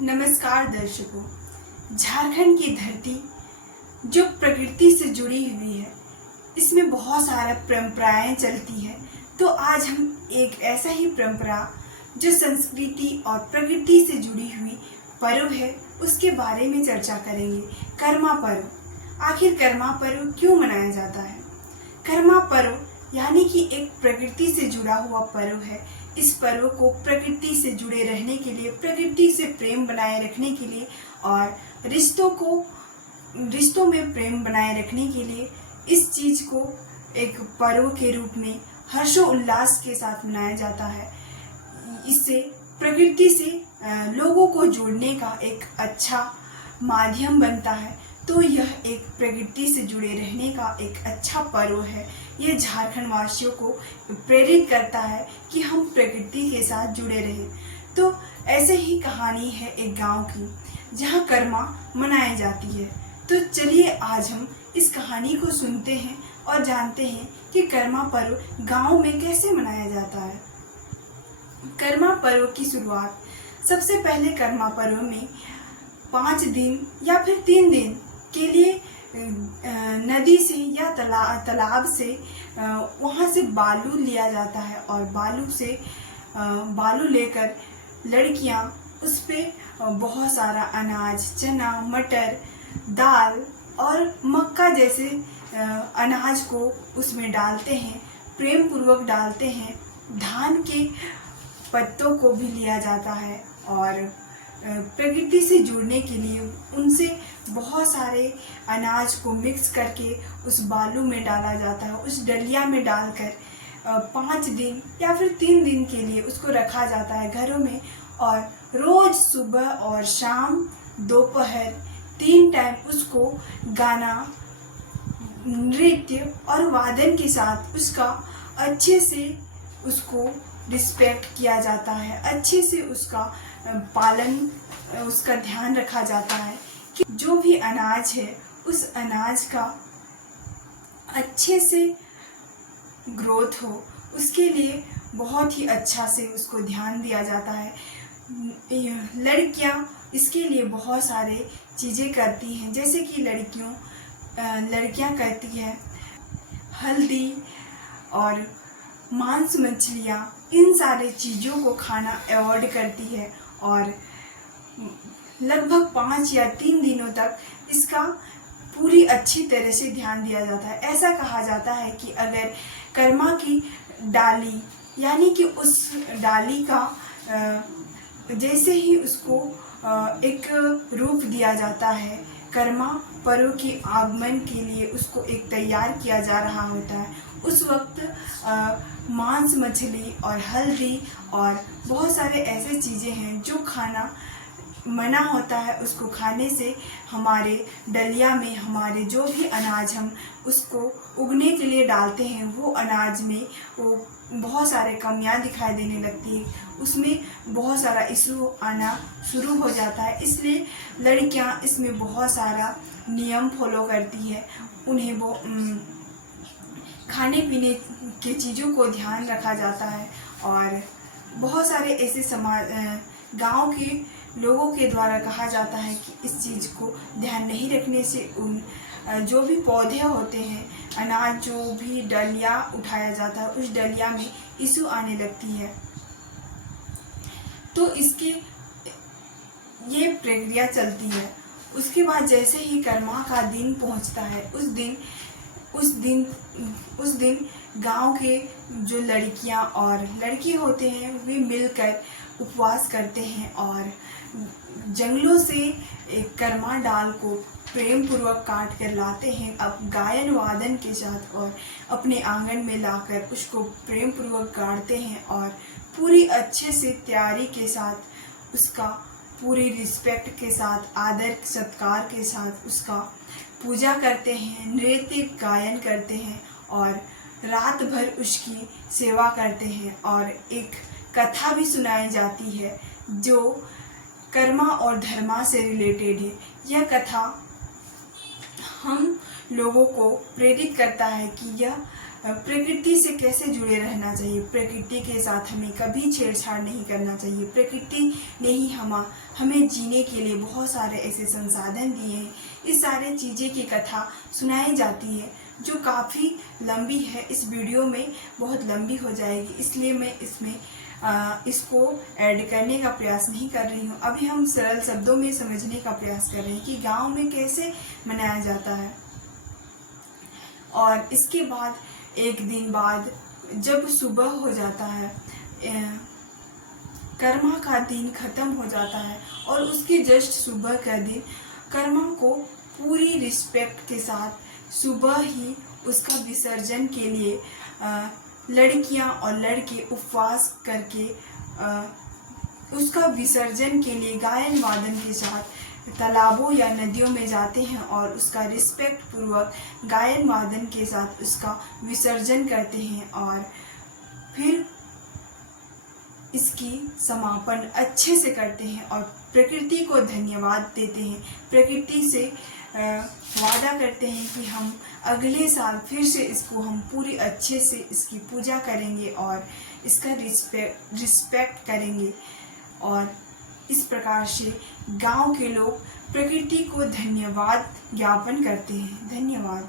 नमस्कार दर्शकों। झारखंड की धरती जो प्रकृति से जुड़ी हुई है, इसमें बहुत सारा परंपराएं चलती है। तो आज हम एक ऐसा ही परंपरा जो संस्कृति और प्रकृति से जुड़ी हुई पर्व है, उसके बारे में चर्चा करेंगे। कर्मा पर्व। आखिर कर्मा पर्व क्यों मनाया जाता है? कर्मा पर्व यानी कि एक प्रकृति से जुड़ा हुआ पर्व है। इस पर्व को प्रकृति से जुड़े रहने के लिए, प्रकृति से प्रेम बनाए रखने के लिए और रिश्तों में प्रेम बनाए रखने के लिए इस चीज को एक पर्व के रूप में हर्षोल्लास के साथ मनाया जाता है। इससे प्रकृति से लोगों को जोड़ने का एक अच्छा माध्यम बनता है। तो यह एक प्रकृति से जुड़े रहने का एक अच्छा पर्व है। यह झारखंड वासियों को प्रेरित करता है कि हम प्रकृति के साथ जुड़े रहें। तो ऐसे ही कहानी है एक गांव की, जहां कर्मा मनाई जाती है। तो चलिए आज हम इस कहानी को सुनते हैं और जानते हैं कि कर्मा पर्व गांव में कैसे मनाया जाता है। कर्मा पर्व की शुरुआत सबसे पहले कर्मा पर्व में 5 दिन या फिर 3 दिन के लिए नदी से या तालाब से वहाँ से बालू लिया जाता है और बालू लेकर लड़कियाँ उस पर बहुत सारा अनाज, चना, मटर, दाल और मक्का जैसे अनाज को उसमें डालते हैं, प्रेम पूर्वक डालते हैं। धान के पत्तों को भी लिया जाता है और प्रकृति से जुड़ने के लिए उनसे बहुत सारे अनाज को मिक्स करके उस बालू में डाला जाता है। उस डलिया में डालकर 5 दिन या फिर 3 दिन के लिए उसको रखा जाता है घरों में। और रोज सुबह और शाम, दोपहर 3 टाइम उसको गाना, नृत्य और वादन के साथ उसका अच्छे से उसको रिस्पेक्ट किया जाता है। अच्छे से उसका पालन, उसका ध्यान रखा जाता है कि जो भी अनाज है उस अनाज का अच्छे से ग्रोथ हो, उसके लिए बहुत ही अच्छा से उसको ध्यान दिया जाता है। लड़कियां इसके लिए बहुत सारे चीज़ें करती हैं, जैसे कि लड़कियां करती हैं हल्दी और मांस मछलियाँ, इन सारे चीज़ों को खाना अवॉइड करती है और लगभग 5 या 3 दिनों तक इसका पूरी अच्छी तरह से ध्यान दिया जाता है। ऐसा कहा जाता है कि अगर कर्मा की डाली यानी कि उस डाली का जैसे ही उसको एक रूप दिया जाता है, कर्मा पर्व के आगमन के लिए उसको एक तैयार किया जा रहा होता है, उस वक्त मांस मछली और हल्दी और बहुत सारे ऐसे चीज़ें हैं जो खाना मना होता है। उसको खाने से हमारे डलिया में हमारे जो भी अनाज हम उसको उगने के लिए डालते हैं, वो अनाज में वो बहुत सारे कमियां दिखाई देने लगती है, उसमें बहुत सारा इशू आना शुरू हो जाता है। इसलिए लड़कियां इसमें बहुत सारा नियम फॉलो करती है। उन्हें वो खाने पीने की चीज़ों को ध्यान रखा जाता है और बहुत सारे ऐसे गांव के लोगों के द्वारा कहा जाता है कि इस चीज़ को ध्यान नहीं रखने से उन जो भी पौधे होते हैं, अनाज जो भी डलिया उठाया जाता है, उस डलिया में इशू आने लगती है। तो इसके ये प्रक्रिया चलती है। उसके बाद जैसे ही कर्मा का दिन पहुंचता है, उस दिन गांव के जो लड़कियां और लड़के होते हैं वे मिलकर उपवास करते हैं और जंगलों से एक कर्मा डाल को प्रेम पूर्वक काट कर लाते हैं, अब गायन वादन के साथ और अपने आंगन में लाकर उसको प्रेम पूर्वक गाड़ते हैं और पूरी अच्छे से तैयारी के साथ उसका पूरी रिस्पेक्ट के साथ, आदर सत्कार के साथ उसका पूजा करते हैं, नृत्य गायन करते हैं और रात भर उसकी सेवा करते हैं। और एक कथा भी सुनाई जाती है जो कर्मा और धर्मा से रिलेटेड है। यह कथा हम लोगों को प्रेरित करता है कि यह प्रकृति से कैसे जुड़े रहना चाहिए, प्रकृति के साथ हमें कभी छेड़छाड़ नहीं करना चाहिए। प्रकृति ने ही हमें जीने के लिए बहुत सारे ऐसे संसाधन दिए हैं। इस सारे चीज़ें की कथा सुनाई जाती है जो काफ़ी लंबी है। इस वीडियो में बहुत लंबी हो जाएगी, इसलिए मैं इसको ऐड करने का प्रयास नहीं कर रही हूँ। अभी हम सरल शब्दों में समझने का प्रयास कर रहे हैं कि गांव में कैसे मनाया जाता है। और इसके बाद एक दिन बाद जब सुबह हो जाता है, कर्मा का दिन खत्म हो जाता है और उसके जस्ट सुबह का दिन कर्मा को पूरी रिस्पेक्ट के साथ सुबह ही उसका विसर्जन के लिए लड़कियां और लड़के उपवास करके उसका विसर्जन के लिए गायन वादन के साथ तालाबों या नदियों में जाते हैं और उसका रिस्पेक्ट पूर्वक गायन वादन के साथ उसका विसर्जन करते हैं और फिर इसकी समापन अच्छे से करते हैं और प्रकृति को धन्यवाद देते हैं। प्रकृति से वादा करते हैं कि हम अगले साल फिर से इसको हम पूरी अच्छे से इसकी पूजा करेंगे और इसका रिस्पेक्ट करेंगे। और इस प्रकार से गांव के लोग प्रकृति को धन्यवाद ज्ञापन करते हैं। धन्यवाद।